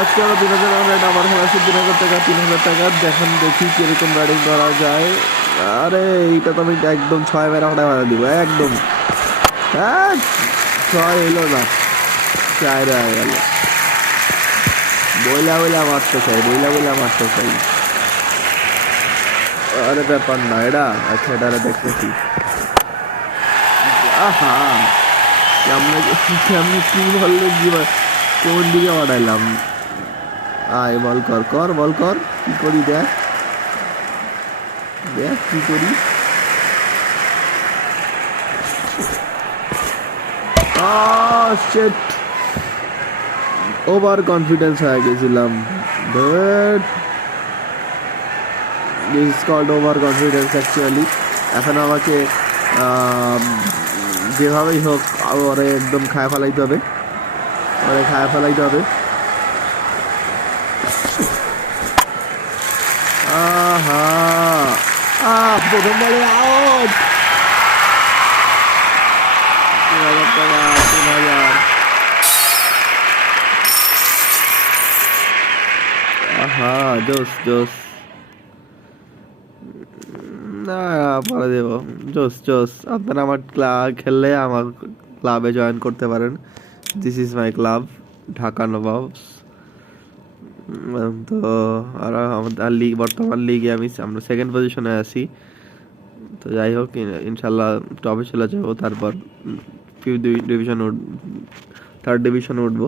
আজকে আমার 2000 রান আমার খেলা আছে 2000 টাকা 3000 টাকা। দেখেন দেখি কিরকম ব্যাটিং করা যায়। আরে এইটা তো আমি একদম 6 মেরা হঠাৎ দিব একদম। হ্যাঁ 6 এলো না, 4 হয়ে গেল। বইলা মারতে চাই। আরে ব্যাপার না এটা, আচ্ছা এটা দেখতেছি। আহা কেমনে কি বললে কোন দিকে বাড়াইলাম। আয় বল কর কি করি দেখ কি করি। ওভার কনফিডেন্স হয়ে গেছিলাম। This is called over confidence actually. এখন আমাকে যেভাবেই হোক ওরে একদম খায় ফেলাইতে হবে। আহা প্রথম বলে আউট। 3000 টাকা 3000। আহা জোস না পরে দেবো। জোস আপনারা আমার ক্লাব খেললে আমার ক্লাবে জয়েন করতে পারেন। This is my club Dhaka Nawabs. তো আর আমাদের লিগ বর্তমান লিগে আমরা সেকেন্ড পজিশনে আছি। তো যাই হোক ইনশাল্লাহ টপে চলে যাবো, তারপর থার্ড ডিভিশনে উঠবো।